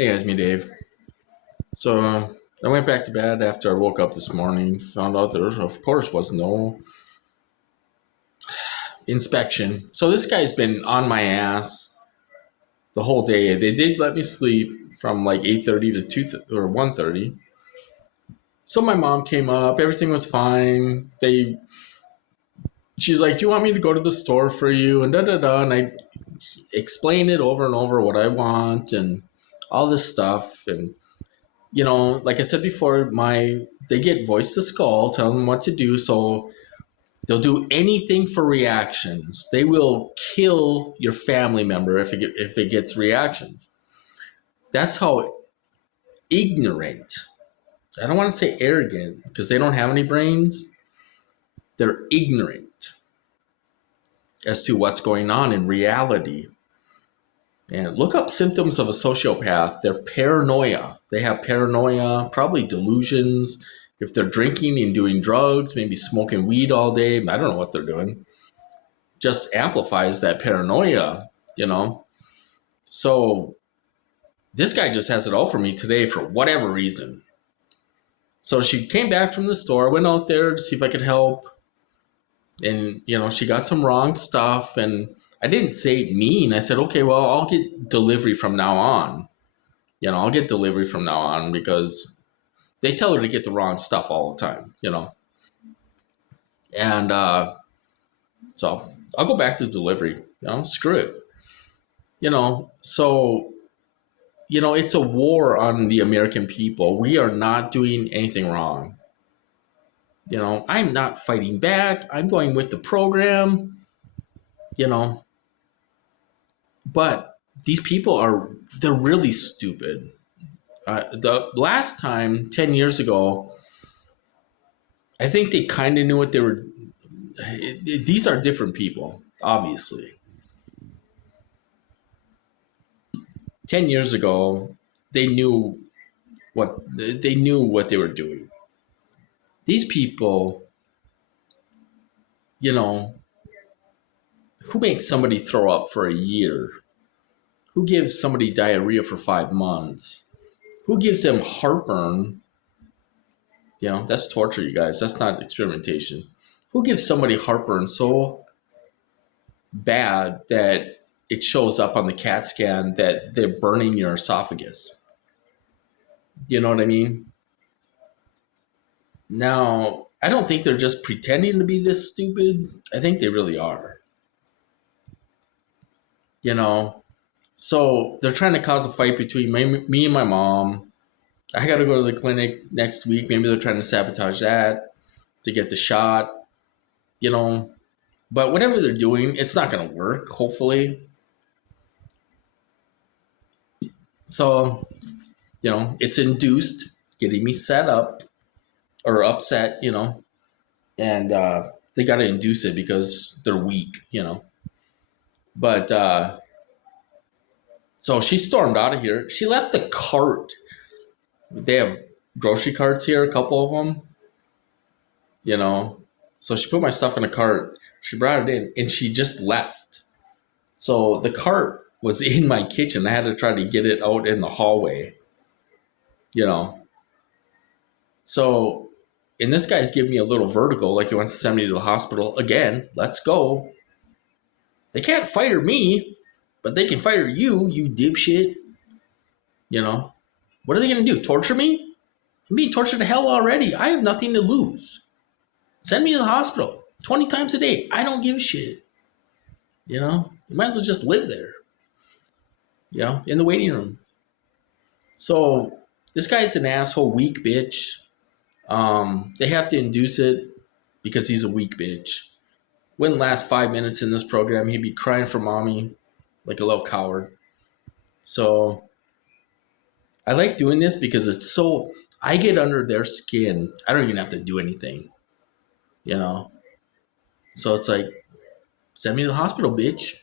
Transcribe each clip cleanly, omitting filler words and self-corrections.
Hey guys, me Dave. I went back to bed after I woke up this morning. Found out there, of course, was no inspection. So this guy's been on my ass the whole day. They did let me sleep from like 8:30 to 1:30. So my mom came up. Everything was fine. She's like, "Do you want me to go to the store for you?" And da da da. And I explained it over and over what I want and all this stuff. And like I said before, they get voice to skull, tell them what to do. So they'll do anything for reactions. They will kill your family member if it gets reactions. That's how ignorant. I don't want to say arrogant because they don't have any brains. They're ignorant as to what's going on in reality. And look up symptoms of a sociopath. They're paranoia. They have paranoia, probably delusions. If they're drinking and doing drugs, maybe smoking weed all day, I don't know what they're doing. Just amplifies that paranoia, you know? So this guy just has it all for me today for whatever reason. So she came back from the store, went out there to see if I could help. And, she got some wrong stuff. And I didn't say mean. I said, okay, well, I'll get delivery from now on. I'll get delivery from now on because they tell her to get the wrong stuff all the time. And so I'll go back to delivery. Screw it. So it's a war on the American people. We are not doing anything wrong. I'm not fighting back. I'm going with the program. You know, but these people they're really stupid. The last time, 10 years ago, I think they kind of knew what they were. These are different people, obviously. 10 years ago, they knew what they were doing. These people, you know, who makes somebody throw up for a year? Who gives somebody diarrhea for 5 months? Who gives them heartburn? That's torture, you guys. That's not experimentation. Who gives somebody heartburn so bad that it shows up on the CAT scan that they're burning your esophagus? You know what I mean? Now, I don't think they're just pretending to be this stupid. I think they really are. You know, so they're trying to cause a fight between me and my mom. I got to go to the clinic next week. Maybe they're trying to sabotage that to get the shot, you know. But whatever they're doing, it's not going to work, hopefully. So, it's induced, getting me set up or upset, and they got to induce it because they're weak. But so she stormed out of here. She left the cart. They have grocery carts here, a couple of them, you know. So she put my stuff in a cart. She brought it in and she just left. So the cart was in my kitchen. I had to try to get it out in the hallway, you know. So, and this guy's giving me a little vertigo, like he wants to send me to the hospital. Again, let's go. They can't fire me, but they can fire you, you dipshit. What are they going to do? Torture me? I'm being tortured to hell already. I have nothing to lose. Send me to the hospital 20 times a day. I don't give a shit. You might as well just live there, in the waiting room. So this guy's an asshole, weak bitch. They have to induce it because he's a weak bitch. Wouldn't last 5 minutes in this program. He'd be crying for mommy like a little coward. So I like doing this because I get under their skin. I don't even have to do anything, So it's like, send me to the hospital, bitch.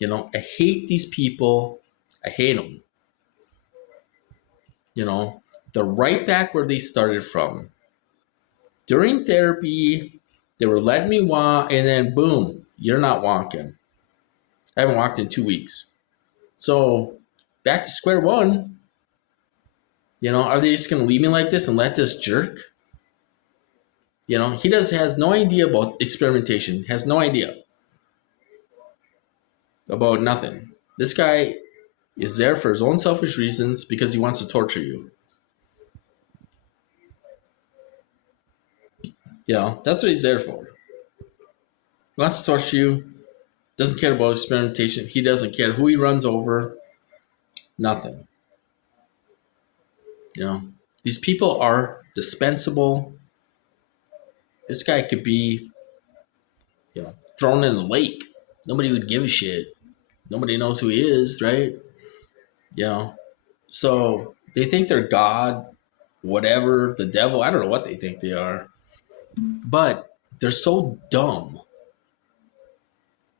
I hate these people. I hate them. They're right back where they started from. During therapy, they were letting me walk, and then boom, you're not walking. I haven't walked in 2 weeks. So back to square one. Are they just going to leave me like this and let this jerk? He has no idea about experimentation, has no idea about nothing. This guy is there for his own selfish reasons because he wants to torture you. That's what he's there for. He wants to torture you, doesn't care about experimentation. He doesn't care who he runs over, nothing. These people are dispensable. This guy could be, thrown in the lake. Nobody would give a shit. Nobody knows who he is, right? So they think they're God, whatever, the devil. I don't know what they think they are. But they're so dumb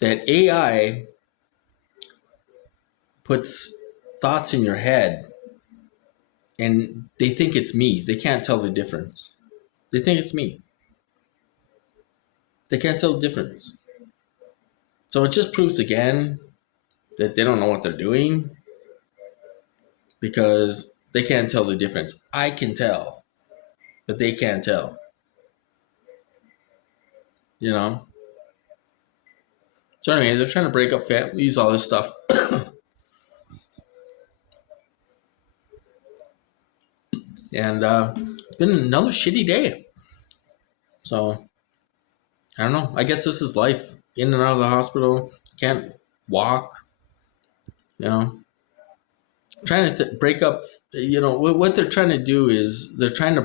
that AI puts thoughts in your head and they think it's me. They can't tell the difference. They think it's me. They can't tell the difference. So it just proves again that they don't know what they're doing because they can't tell the difference. I can tell, but they can't tell. So anyway, they're trying to break up families, all this stuff. And it's been another shitty day. So I don't know. I guess this is life. In and out of the hospital. Can't walk. Trying to break up. What they're trying to do is they're trying to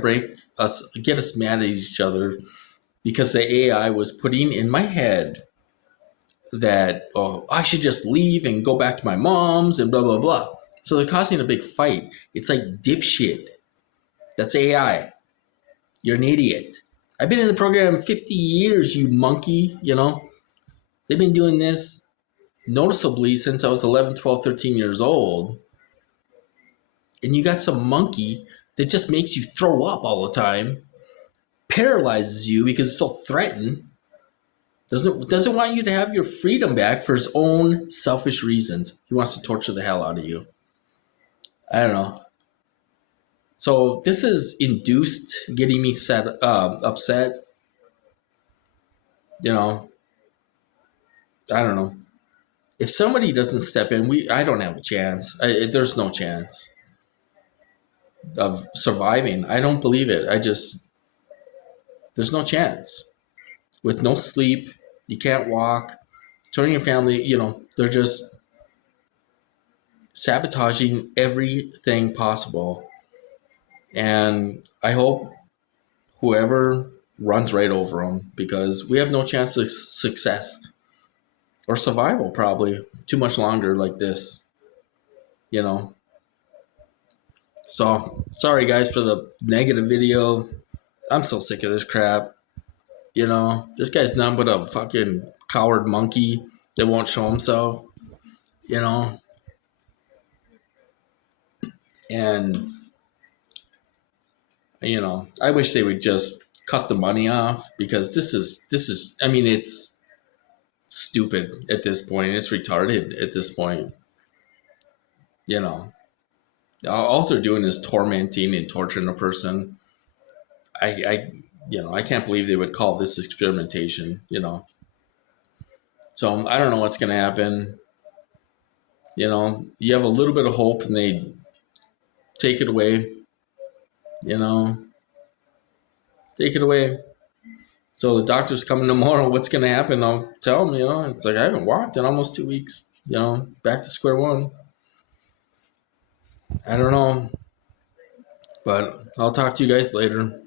get us mad at each other because the AI was putting in my head that, I should just leave and go back to my mom's and blah, blah, blah. So they're causing a big fight. It's like dipshit. That's AI. You're an idiot. I've been in the program 50 years, you monkey, They've been doing this noticeably since I was 11, 12, 13 years old. And you got some monkey that just makes you throw up all the time, paralyzes you because it's so threatened, doesn't want you to have your freedom back for his own selfish reasons. He wants to torture the hell out of you. I don't know. So this is induced getting me upset. I don't know. If somebody doesn't step in, I don't have a chance. There's no chance of surviving. I don't believe it. There's no chance. With no sleep, you can't walk. Turning your family, they're just sabotaging everything possible. And I hope whoever runs right over them, because we have no chance of success or survival probably too much longer like this, So sorry guys for the negative video. I'm so sick of this crap. This guy's nothing but a fucking coward monkey that won't show himself, and I wish they would just cut the money off because this is it's stupid at this point. It's retarded at this point. All they're doing is tormenting and torturing a person. I can't believe they would call this experimentation, So I don't know what's going to happen. You have a little bit of hope and they take it away, take it away. So the doctor's coming tomorrow. What's going to happen? I'll tell them, it's like, I haven't walked in almost 2 weeks, back to square one. I don't know, but I'll talk to you guys later.